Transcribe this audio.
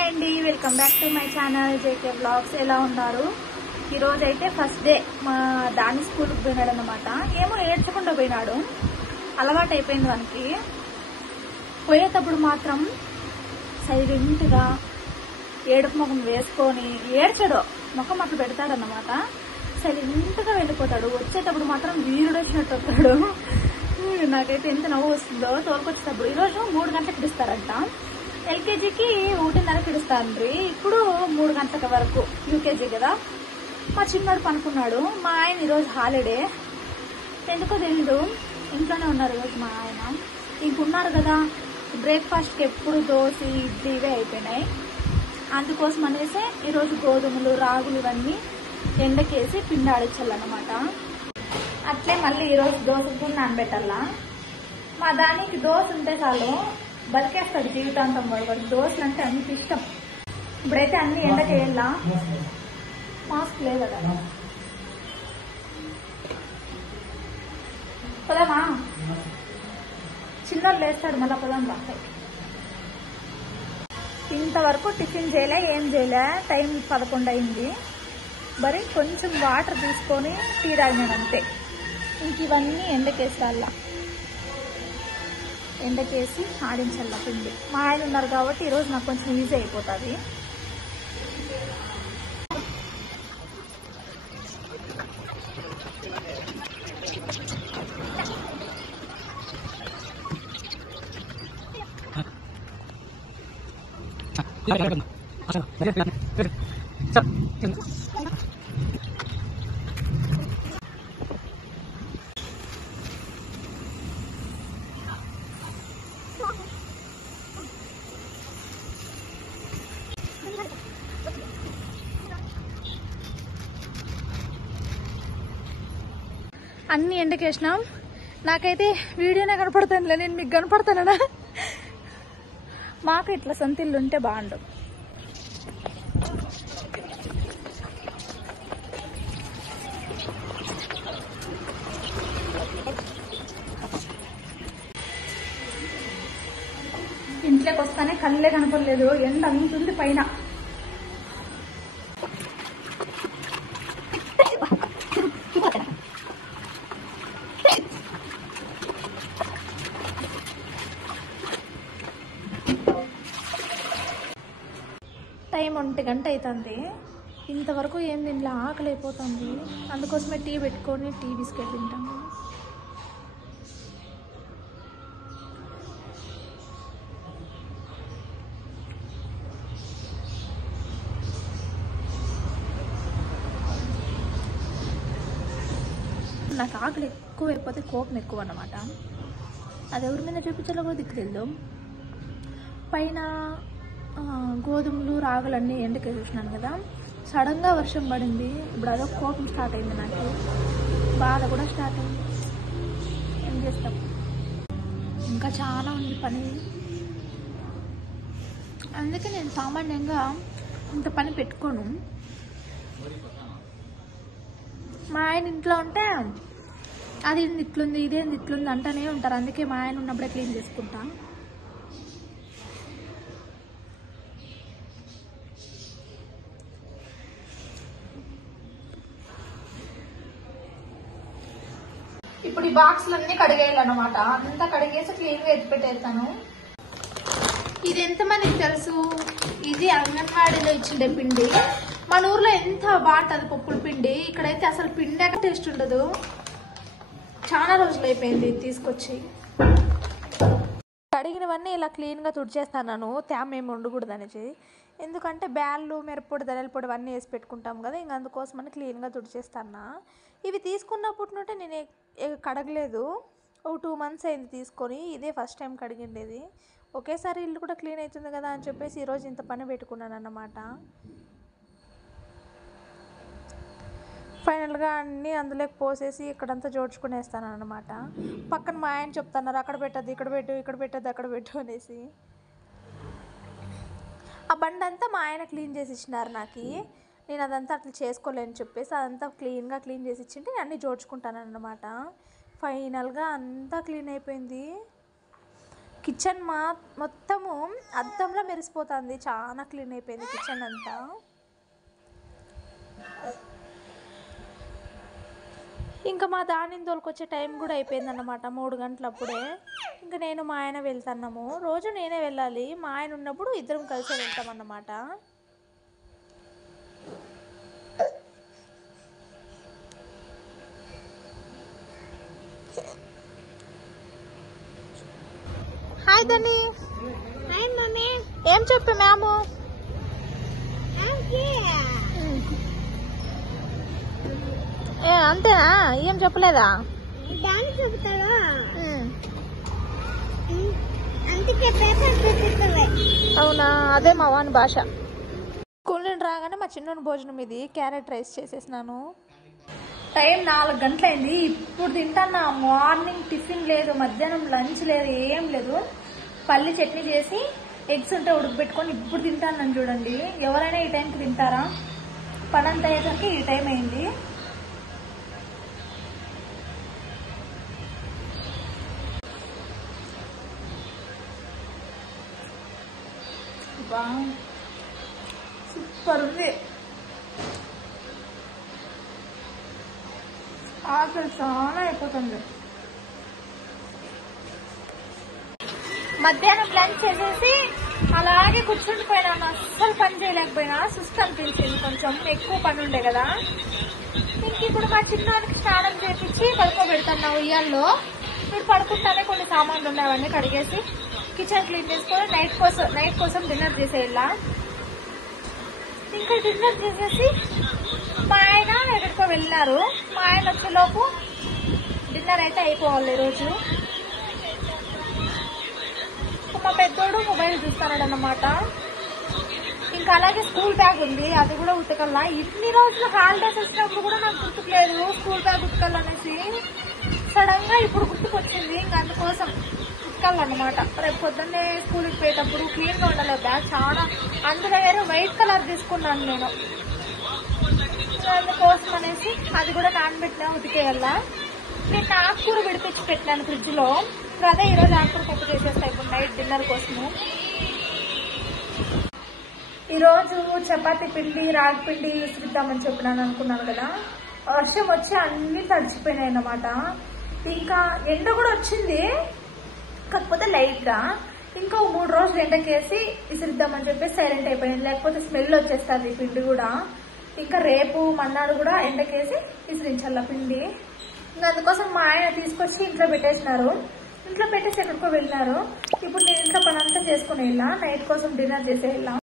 Hi అండి, welcome back to my channel JK blogs. ఎలా ఉన్నారు? ఈరోజు అయితే ఫస్ట్ డే. మా దాని స్కూల్కి పోయినాడు అన్నమాట. ఏమో ఏడ్చకుండా పోయినాడు, అలవాటు అయిపోయింది వానికి. పోయేటప్పుడు మాత్రం సైలెంట్గా ఏడుపు ముఖం వేసుకొని ఏడ్చడు, ముఖం అట్లా పెడతాడన్నమాట. సైలెంట్గా వెళ్ళిపోతాడు. వచ్చేటప్పుడు మాత్రం వీరుడు వచ్చినట్టు వస్తాడు. నాకైతే ఎంత నవ్వు వస్తుందో. తోలుకొచ్చేటప్పుడు ఈరోజు 3 గంటలకు ఇస్తారంట. ఎల్కేజీకి 1:30కి ఇస్తారండి. ఇప్పుడు 3 గంటల వరకు యూకేజీ కదా. మా చిన్నోడు పనుకున్నాడు. మా ఆయన ఈరోజు హాలిడే, ఎందుకో తెలీదు, ఇంట్లోనే ఉన్నారు ఈరోజు మా ఆయన. ఇంకున్నారు కదా, బ్రేక్ఫాస్ట్కి ఎప్పుడు దోశ ఇడ్లీ ఇవే అయిపోయినాయి. అందుకోసం అనేసి ఈరోజు గోధుమలు రాగులు ఇవన్నీ ఎండకేసి పిండి ఆడించాలన్నమాట. అట్లే మళ్ళీ ఈరోజు దోశ కూడా నానబెట్టాలా. మా దానికి దోశ ఉంటే చాలు బతికేస్తాడు జీవితాంతం. వాడు దోశలు అంటే అంత ఇష్టం. ఇప్పుడైతే అన్ని ఎండకేయాలా. మాస్క్ లేదు కదా. పోదామా? చిన్నోళ్ళు లేస్తాడు, మళ్ళీ పోదాం బాగా. ఇంతవరకు టిఫిన్ చేయలే, ఏం చేయలే. టైం 11 అయింది. మరి కొంచెం వాటర్ తీసుకొని టీ తాగినాడు అంతే. ఇంక ఇవన్నీ ఎండకేసాల, ఎండకేసి ఆడించాల పిండి. మా ఆయన ఉన్నారు కాబట్టి ఈరోజు నాకు కొంచెం ఈజీ అయిపోతుంది. అన్ని ఎండకేసినాం. నాకైతే వీడియోనే కనపడతానులే, నేను మీకు కనపడతానా? మాకు ఇట్లా సొంతిల్లు ఉంటే బాగుండు. ఇంట్లోకి వస్తానే కళ్ళే కనపడలేదు, ఎండ అంతుంది పైన. టైం 1 గంట అవుతుంది. ఇంతవరకు ఏం తినలే, ఆకలి అయిపోతుంది. అందుకోసమే టీ పెట్టుకొని టీ బిస్కెట్ తింటాము. నాకు ఆకలి ఎక్కువ అయిపోతే కోపం ఎక్కువ అన్నమాట. అది ఎవరి మీద చూపించాలో కూడా దిక్కులేదు. పైన గోధుమలు రాగులన్నీ ఎండకే చూసినాను కదా. సడన్గా వర్షం పడింది. ఇప్పుడు అదొక కోపం స్టార్ట్ అయింది నాకు, బాధ కూడా స్టార్ట్ అయింది. ఏం చేస్తాం, ఇంకా చాలా ఉంది పని. అందుకే నేను సామాన్యంగా ఇంత పని పెట్టుకోను. మా ఆయన ఇంట్లో ఉంటే అది ఇట్లుంది, ఇదేంది ఇట్లుంది అంటూనే ఉంటారు. అందుకే మా ఆయన ఉన్నప్పుడే క్లీన్ చేసుకుంటా. ఇప్పుడు ఈ బాక్సులన్నీ కడిగేయాలన్నమాట. అంతా కడిగేసి క్లీన్గా ఎత్తి పెట్టేస్తాను. ఇది ఎంతమందికి తెలుసు, ఇది అంగన్వాడీలో ఇచ్చిండే పిండి. మన ఊర్లో ఎంత బాగుంటుంది పప్పుల పిండి, ఇక్కడైతే అసలు పిండి టేస్ట్ ఉండదు. చాలా రోజులు అయిపోయింది తీసుకొచ్చి. కడిగినవన్నీ ఇలా క్లీన్గా తుడిచేస్తాను. తేమ ఏమి ఉండకూడదు అనేసి. ఎందుకంటే బ్యాళ్ళు, మిరప్పొడి, ధనియాల పొడి అన్నీ వేసి పెట్టుకుంటాం కదా. ఇంక అందుకోసమని క్లీన్గా తుడిచేస్తాను. ఇవి తీసుకున్నప్పటి నుండి నేను కడగలేదు. ఒక 2 months అయింది తీసుకొని. ఇదే ఫస్ట్ టైం కడిగిండేది. ఒకేసారి ఇల్లు కూడా క్లీన్ అవుతుంది కదా అని చెప్పేసి ఈరోజు ఇంత పని పెట్టుకున్నాను అన్నమాట. ఫైనల్గా అన్నీ అందులోకి పోసేసి ఇక్కడంతా జోడ్చుకునేస్తాను అన్నమాట. పక్కన మా ఆయన చెప్తున్నారు, అక్కడ పెట్టద్దు, ఇక్కడ పెట్టు, ఇక్కడ పెట్టద్దు, అక్కడ పెట్టు అనేసి. ఆ బండి అంతా మా ఆయన క్లీన్ చేసి ఇచ్చినారు నాకు. నేను అదంతా అట్లా చేసుకోలేని చెప్పేసి అదంతా క్లీన్గా క్లీన్ చేసి ఇచ్చింటే అన్నీ జోడ్చుకుంటాను అన్నమాట. ఫైనల్గా అంతా క్లీన్ అయిపోయింది. కిచెన్ మొత్తము అద్దంలో మెరిసిపోతుంది, చాలా క్లీన్ అయిపోయింది కిచెన్ అంతా. ఇంకా మా దానిని తోలుకొచ్చే టైం కూడా అయిపోయింది అన్నమాట, 3 గంటలప్పుడే. ఇంకా నేను మా ఆయన వెళ్తున్నాము. రోజు నేనే వెళ్ళాలి, మా ఆయన ఉన్నప్పుడు ఇద్దరం కలిసి వెళ్తామన్నమాట. హాయ్ దని. Hi mummy. ఏం చెప్పు మ్యాము? అంతేనా, ఏం చెప్పలేదా? దాన్ని చెప్తాడా? అందుకే పేపర్ చూపిస్తావే. అవునా, అదే మా వాని భాష. స్కూల్ నుండి రాగానే మా చిన్నోని భోజనం ఇది క్యారెట్ రైస్ చేసేసినాను. టైం 4 గంటలైంది, ఇప్పుడు తింటాను. మార్నింగ్ టిఫిన్ లేదు, మధ్యాహ్నం లంచ్ లేదు, ఏం లేదు. పల్లి చట్నీ చేసి ఎగ్స్ ఉంటే ఉడకబెట్టుకొని ఇప్పుడు తింటాను చూడండి. ఎవరైనా ఈ టైంకి తింటారా? పనంత అయ్యేసరికి ఈ టైం అయింది. సూపర్ ఉంది. ఆకలి చాలా అయిపోతుంది. మధ్యాహ్నం లంచ్ చేసేసి అలాగే కూర్చుండిపోయినాను, అస్సలు పని చేయలేకపోయినా. సుస్తు అనిపించింది, కొంచెం ఎక్కువ పని ఉండే కదా. ఇంక ఇప్పుడు మా చిన్నవానికి స్నానం చేపించి పడుకోబెడతాను ఉయ్యాల్లో. మీరు పడుకుంటానే కొన్ని సామాన్లు ఉన్నాయి, అవన్నీ కడిగేసి కిచెన్ క్లీన్ చేసుకొని నైట్ కోసం డిన్నర్ చేసేయాల. ఇంకా డిన్నర్ చేసేసి మా ఆయన ఎక్కడికో వెళ్ళారు. మా ఆయన వచ్చేలోపు డిన్నర్ అయితే అయిపోవాలి ఈరోజు. మా పెద్దోడు మొబైల్ చూస్తున్నాడు అన్నమాట. ఇంకా అలాగే స్కూల్ బ్యాగ్ ఉంది, అది కూడా ఉతకల్లా. ఇన్ని రోజులు హాలిడేస్ వచ్చినప్పుడు కూడా నాకు గుర్తుకులేదు స్కూల్ బ్యాగ్ ఉతకాలనేసి. సడన్ గా ఇప్పుడు గుర్తుకొచ్చింది, ఇంకా అందుకోసం ఉతకాలన్నమాట. రేపు పొద్దున్నే స్కూల్కి పోయేటప్పుడు క్లీన్ గా ఉండాలి బ్యాగ్ చాలా. అందులో వైట్ కలర్ తీసుకున్నాను నేను, అందుకోసం అనేసి అది కూడా నానబెట్టినా ఉతికేయాలా. నేను ఆకుకూర విడిపించి పెట్టాను ఫ్రిడ్జ్ లో. ఇప్పుడు అదే ఈరోజు ఆకుకూర పప్పు చేసేస్తాయి ఇప్పుడు నైట్ డిన్నర్ కోసము. ఈరోజు చపాతీ పిండి రాగి పిండి విసిరిద్దామని చెప్పినాను అనుకున్నాను కదా. వర్షం వచ్చి అన్ని తడిచిపోయినాయి అన్నమాట. ఇంకా ఎండ కూడా వచ్చింది, కాకపోతే లైట్ గా. ఇంకా 3 రోజులు ఎండకేసి విసిరిద్దామని చెప్పి సైలెంట్ అయిపోయింది, లేకపోతే స్మెల్ వచ్చేస్తుంది పిండి కూడా. ఇంకా రేపు మన్నాడు కూడా ఎండకేసి విసిరించాల పిండి. ఇంకా అందుకోసం మా ఆయన తీసుకొచ్చి ఇంట్లో పెట్టేసినారు. ఇంట్లో పెట్టేసి ఎక్కడికో వెళ్ళినారు. ఇప్పుడు నేను ఇంట్లో పని అంతా చేసుకుని వెళ్ళా, నైట్ కోసం డిన్నర్ చేసే వెళ్ళా.